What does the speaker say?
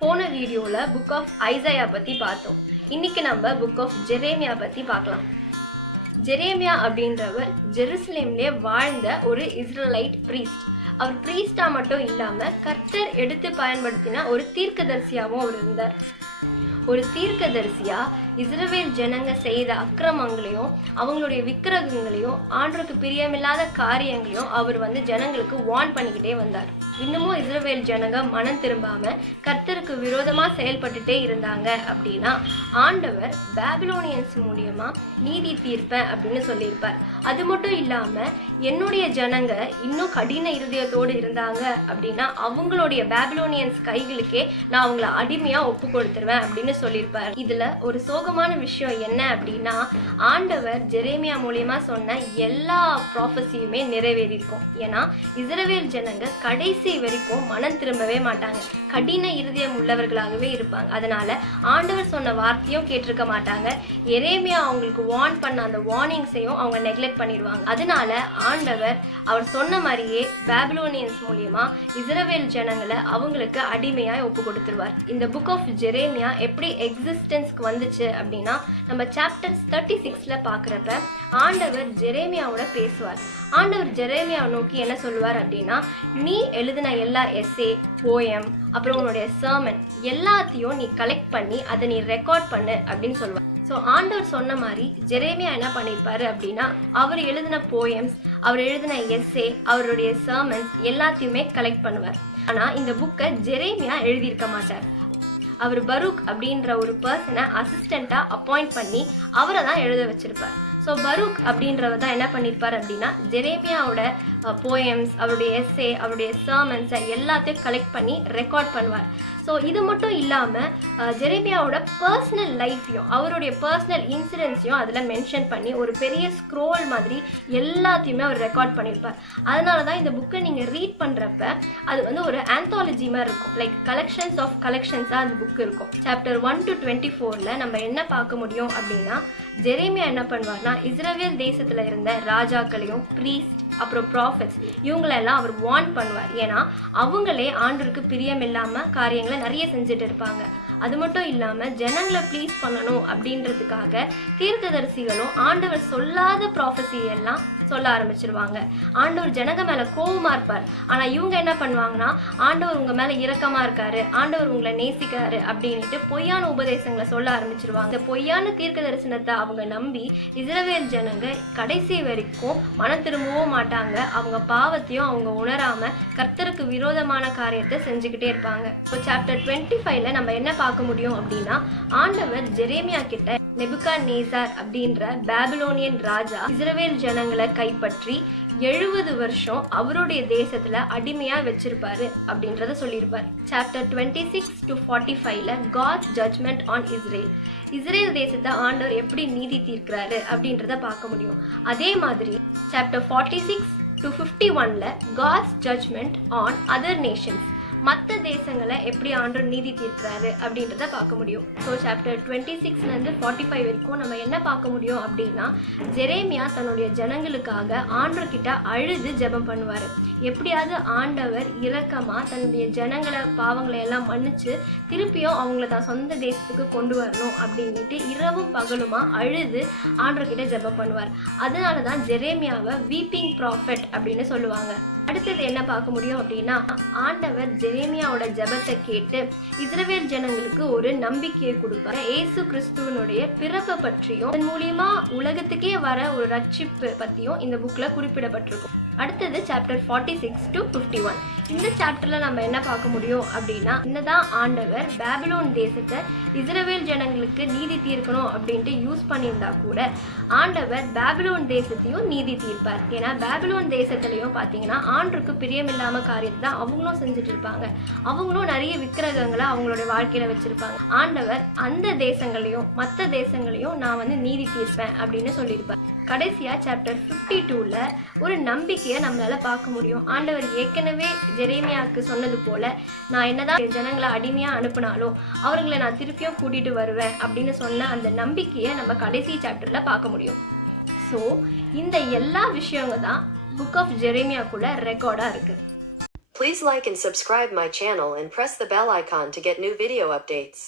போன வீடியோவில் book of Isaiah பற்றி பார்த்தோம். இன்னைக்கு நம்ம புக் ஆஃப் ஜெரேமியா பற்றி பார்க்கலாம். ஜெரேமியா அப்படின்றவர் ஜெருசலேம்லே வாழ்ந்த ஒரு இஸ்ரலைட் ப்ரீஸ்ட் அவர் ப்ரீஸ்டாக மட்டும் இல்லாமல் கர்த்தர் எடுத்து பயன்படுத்தின ஒரு தீர்க்கதரிசியாகவும் அவர் இருந்தார். ஒரு தீர்க்கதரிசியா இஸ்ரவேல் ஜனங்க செய்த அக்கிரமங்களையும் அவங்களுடைய விக்கிரகங்களையும் ஆண்டருக்கு பிரியமில்லாத காரியங்களையும் அவர் வந்து ஜனங்களுக்கு வார்ன் பண்ணிக்கிட்டே வந்தார். இன்னமும் இஸ்ரவேல் ஜனங்க மனம் திரும்பாம கர்த்தருக்கு விரோதமா செயல்பட்டுட்டே இருந்தாங்க அப்படின்னா ஆண்டவர் பேபிலோனியன்ஸ் மூலியமா நீதி தீர்ப்பேன் அப்படின்னு சொல்லியிருப்பார். அது மட்டும் இல்லாம என்னுடைய ஜனங்க இன்னும் கடின இருதயத்தோடு இருந்தாங்க அப்படின்னா அவங்களுடைய பேபிலோனியன்ஸ் கைகளுக்கே நான் அவங்கள அடிமையா ஒப்பு கொடுத்துருவேன் அப்படின்னு சொல்லியிருப்பார். இதுல ஒரு சோகமான விஷயம் என்ன அப்படின்னா ஆண்டவர் ஜெரேமியா மூலியமா சொன்ன எல்லா ப்ராஃபஸியுமே நிறைவேறியிருக்கும். ஏன்னா இஸ்ரவேல் ஜனங்க கடைசி வரைக்கும் மனம் திரும்பவே மாட்டாங்க. கடின இருதயம் உள்ளவர்களாகவே இருப்பாங்க. அதனால ஆண்டவர் சொன்ன வார்த்தையும் கேட்டிருக்க மாட்டாங்க. எரேமியா அவங்களுக்கு வார்ன் பண்ண அந்த வார்னிங்ஸையும் அவங்க நெக்லெக்ட் பண்ணிடுவாங்க. அதனால ஆண்டவர் அவர் சொன்ன மாதிரியே பேபிலோனியன்ஸ் மூலியமா இஸ்ரவேல் ஜனங்களை அவங்களுக்கு அடிமையாய் ஒப்பு கொடுத்துருவார் இந்த புக் ஆஃப் ஜெரேமியா எப்படி எக்ஸிஸ்டன்ஸ்க்கு வந்துச்சு அப்படின்னா நம்ம சாப்டர்ஸ் தேர்ட்டி சிக்ஸில் பார்க்குறப்ப ஆண்டவர் ஜெரேமியாவோட பேசுவார். ஆண்டவர் ஜெரேமியாவை நோக்கி என்ன சொல்லுவார் அப்படின்னா நீ எழுதின எல்லா எஸ்ஏ போயம் அப்புறம் உன்னுடைய சர்மன் எல்லாத்தையும் நீ கலெக்ட் பண்ணி அதை நீ ரெக்கார்ட் பண்ணு அப்படின்னு சொல்லுவார். ஸோ ஆண்டவர் சொன்ன மாதிரி ஜெரேமியா என்ன பண்ணியிருப்பாரு அப்படின்னா அவர் எழுதின போயம்ஸ் அவர் எழுதின எஸ்ஏ அவருடைய சர்மன்ஸ் எல்லாத்தையுமே கலெக்ட் பண்ணுவார். ஆனால் இந்த புக்கை ஜெரேமியா எழுதியிருக்க மாட்டார். அவர் பரூக் அப்படின்ற ஒரு பர்சனை அசிஸ்டண்ட்டாக அப்பாயிண்ட் பண்ணி அவரை தான் எழுத வச்சிருப்பார். ஸோ பரூக் அப்படின்றவர் தான் என்ன பண்ணியிருப்பார் அப்படின்னா ஜெரேமியாவோட போயம்ஸ் அவருடைய எஸ்ஸே அவருடைய சர்மன்ஸை எல்லாத்தையும் கலெக்ட் பண்ணி ரெக்கார்ட் பண்ணுவார். ஸோ இது மட்டும் இல்லாமல் ஜெரேமியாவோட பர்சனல் லைஃப்பையும் அவருடைய பர்சனல் இன்சிடென்ட்ஸையும் அதில் மென்ஷன் பண்ணி ஒரு பெரிய ஸ்க்ரோல் மாதிரி எல்லாத்தையுமே அவர் ரெக்கார்ட் பண்ணியிருப்பார். அதனால தான் இந்த புக்கை நீங்கள் ரீட் பண்ணுறப்ப அது வந்து ஒரு ஆந்தாலஜி மாதிரி இருக்கும். லைக் கலெக்ஷன்ஸ் ஆஃப் கலெக்ஷன்ஸாக அந்த புக் இருக்கும். சாப்டர் ஒன் டு டுவெண்ட்டி ஃபோரில் நம்ம என்ன பார்க்க முடியும் அப்படின்னா ஜெரேமியா என்ன பண்ணுவார்னா இஸ்ரேவேல் தேசத்தில் இருந்த ராஜாக்களையும் ப்ரீஸ்ட் அப்புறம் ப்ராஃபிட்ஸ் இவங்களெல்லாம் அவர் வார்ன் பண்ணுவார். ஏன்னா அவங்களே ஆண்டருக்கு பிரியம் இல்லாமல் காரியங்களை நிறைய செஞ்சுட்டு இருப்பாங்க. அது மட்டும் இல்லாமல் ஜனங்களை ப்ளீஸ் பண்ணணும் அப்படின்றதுக்காக தீர்க்கதரிசிகளும் ஆண்டவர் சொல்லாத ப்ராஃபஸி எல்லாம் சொல்ல ஆரம்பிச்சிருவாங்க. ஆண்டவர் ஜனங்க மேலே கோவமாக இருப்பார். ஆனால் இவங்க என்ன பண்ணுவாங்கன்னா ஆண்டவர் உங்கள் மேலே இரக்கமாக இருக்காரு ஆண்டவர் உங்களை நேசிக்கிறாரு அப்படின்ட்டு பொய்யான உபதேசங்களை சொல்ல ஆரம்பிச்சிருவாங்க. இந்த பொய்யான தீர்க்க தரிசனத்தை அவங்க நம்பி இஸ்ரவேல் ஜனங்க கடைசி வரைக்கும் மனம் திரும்பவும் மாட்டாங்க. அவங்க பாவத்தையும் அவங்க உணராமல் கர்த்தருக்கு விரோதமான காரியத்தை செஞ்சுக்கிட்டே இருப்பாங்க. இப்போ சாப்டர் டுவெண்ட்டி ஃபைவ்ல நம்ம என்ன பார்க்க முடியும் அப்படின்னா ஆண்டவர் ஜெரேமியா கிட்ட நெபுகா நேசார் அப்படின்ற பேபிலோனியன் ராஜா இஸ்ரவேல் ஜனங்களை கைப்பற்றி எழுபது வருஷம் அவருடைய தேசத்துல அடிமையா வச்சிருப்பாரு அப்படின்றத சொல்லியிருப்பார். Chapter twenty six to forty ஃபைவ்ல God's judgement on Israel Israel தேசத்தை ஆண்டவர் எப்படி நீதி தீர்க்கிறாரு அப்படின்றத பார்க்க முடியும். அதே மாதிரி chapter forty six to fifty ஒன்ல God's judgement on other nations மற்ற தேசங்களை எப்படி ஆண்டர் நீதி தீர்க்கிறாரு அப்படின்றத பார்க்க முடியும். ஸோ சாப்டர் டுவெண்ட்டி சிக்ஸ்லேருந்து ஃபார்ட்டி ஃபைவ் வரைக்கும் நம்ம என்ன பார்க்க முடியும் அப்படின்னா ஜெரேமியா தன்னுடைய ஜனங்களுக்காக ஆண்டர்கிட்ட அழுது ஜெபம் பண்ணுவார். எப்படியாவது ஆண்டவர் இரக்கமாக தன்னுடைய ஜனங்களை பாவங்களை எல்லாம் மன்னிச்சு திருப்பியும் அவங்கள தான் சொந்த தேசத்துக்கு கொண்டு வரணும் அப்படின்ட்டு இரவும் பகலுமா அழுது ஆண்டர்கிட்ட ஜெபம் பண்ணுவார். அதனால தான் ஜெரேமியாவை வீப்பிங் ப்ராஃபெட் அப்படின்னு சொல்லுவாங்க. அடுத்தது என்ன பார்க்க முடியும் அப்படின்னா ஆண்டவர் ஜெ எரேமியாவோட ஜெபத்தை கேட்டு இஸ்ரவேல் ஜனங்களுக்கு ஒரு நம்பிக்கையை கொடுப்பார். ஏசு கிறிஸ்துவனுடைய பிறப்பை பற்றியும் அதன் மூலியமா உலகத்துக்கே வர ஒரு ரட்சிப்பு பற்றியும் இந்த புக்ல குறிப்பிடப்பட்டிருக்கும். அடுத்தது chapter forty six to fifty one இந்த சாப்டரில் நம்ம என்ன பார்க்க முடியும் அப்படின்னா என்னதான் ஆண்டவர் பேபிலோன் தேசத்தை இஸ்ரவேல் ஜனங்களுக்கு நீதி தீர்க்கணும் அப்படின்ட்டு யூஸ் பண்ணியிருந்தா கூட ஆண்டவர் பேபிலோன் தேசத்தையும் நீதி தீர்ப்பார். ஏன்னா பேபிலோன் தேசத்துலையும் பார்த்தீங்கன்னா ஆண்டுக்கு பிரியமில்லாமல் காரியத்தை தான் அவங்களும் செஞ்சுட்டு இருப்பாங்க. அவங்களும் நிறைய விக்கிரகங்களை அவங்களுடைய வாழ்க்கையில் வச்சுருப்பாங்க. ஆண்டவர் அந்த தேசங்களையும் மற்ற தேசங்களையும் நான் வந்து நீதி தீர்ப்பேன் அப்படின்னு சொல்லியிருப்பார். கடைசியா சாப்டர் ஃபிஃப்டி டூவில் ஒரு நம்பிக்கையை நம்மளால பார்க்க முடியும். ஆண்டவர் ஏற்கனவே ஜெரேமியாவுக்கு சொன்னது போல நான் என்னதான் ஜனங்களை அடிமையா அனுப்புனாலும் அவர்களை நான் திருப்பியும் கூட்டிட்டு வருவேன் அப்படின்னு சொன்ன அந்த நம்பிக்கையை நம்ம கடைசி சாப்டரில் பார்க்க முடியும். ஸோ இந்த எல்லா விஷயங்க தான் புக் ஆஃப் ஜெரேமியாக்குள்ள ரெக்கார்டாக இருக்குது Please like and subscribe my channel and press the bell icon to get new video updates.